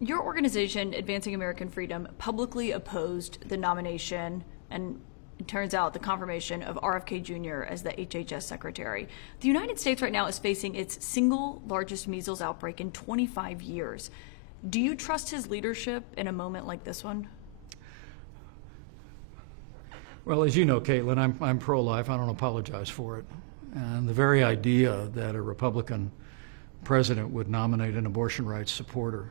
Your organization, Advancing American Freedom, publicly opposed the nomination and, it turns out, the confirmation of RFK Jr. as the HHS Secretary. The United States right now is facing its single largest measles outbreak in 25 years. Do you trust his leadership in a moment like this one? Well, as you know, Caitlin, I'm pro-life. I don't apologize for it. And the very idea that a Republican president would nominate an abortion rights supporter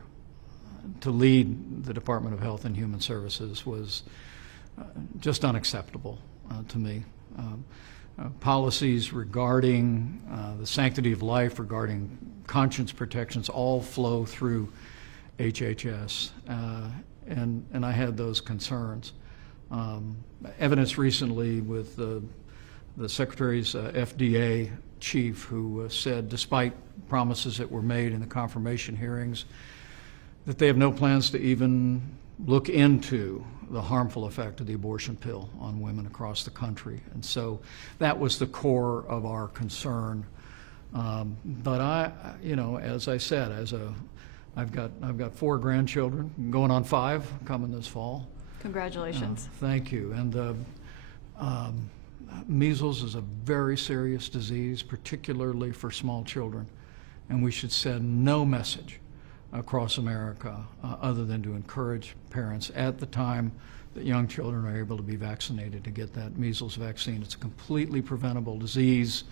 to lead the Department of Health and Human Services was just unacceptable to me. Policies regarding the sanctity of life, regarding conscience protections, all flow through HHS, and I had those concerns. Evidence recently with the Secretary's FDA chief, who said, despite promises that were made in the confirmation hearings, that they have no plans to even look into the harmful effect of the abortion pill on women across the country. And so that was the core of our concern. But as I said, I've got 4 grandchildren, going on 5, coming this fall. Congratulations. Thank you. And measles is a very serious disease, particularly for small children, and we should send no message across America other than to encourage parents at the time that young children are able to be vaccinated to get that measles vaccine. It's a completely preventable disease,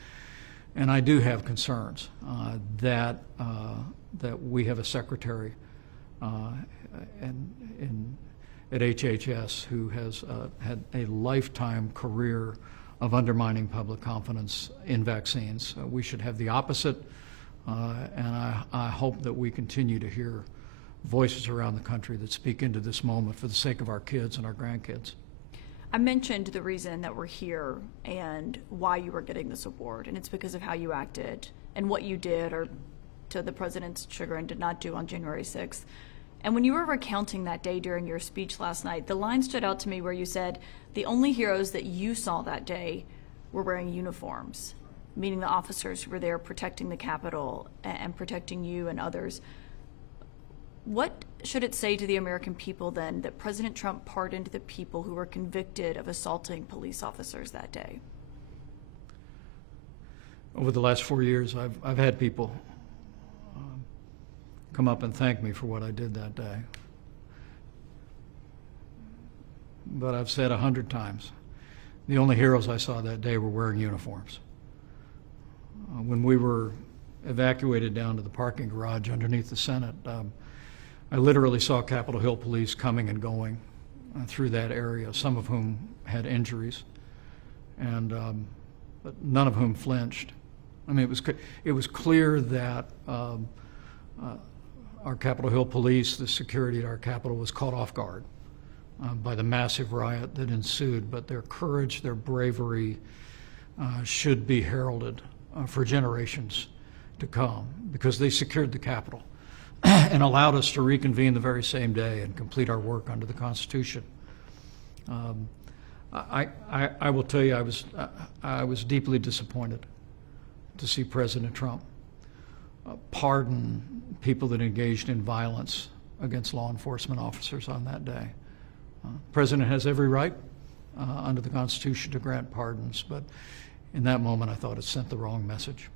and I do have concerns that we have a secretary at HHS who has had a lifetime career of undermining public confidence in vaccines. We should have the opposite, and I hope that we continue to hear voices around the country that speak into this moment for the sake of our kids and our grandkids. I mentioned the reason that we're here and why you were getting this award, and it's because of how you acted and what you did, or to the president's chagrin, did not do on January 6th. And when you were recounting that day during your speech last night, the line stood out to me where you said the only heroes that you saw that day were wearing uniforms, meaning the officers who were there protecting the Capitol and protecting you and others. What should it say to the American people then that President Trump pardoned the people who were convicted of assaulting police officers that day? Over the last 4 years, I've had people come up and thank me for what I did that day. But I've said 100 times, the only heroes I saw that day were wearing uniforms. When we were evacuated down to the parking garage underneath the Senate, I literally saw Capitol Hill police coming and going through that area, some of whom had injuries, and but none of whom flinched. I mean, it was clear that our Capitol Hill police, the security at our Capitol, was caught off guard by the massive riot that ensued, but their courage, their bravery should be heralded for generations to come, because they secured the Capitol and allowed us to reconvene the very same day and complete our work under the Constitution. I will tell you, I was deeply disappointed to see President Trump pardon people that engaged in violence against law enforcement officers on that day. The President has every right under the Constitution to grant pardons, but in that moment I thought it sent the wrong message.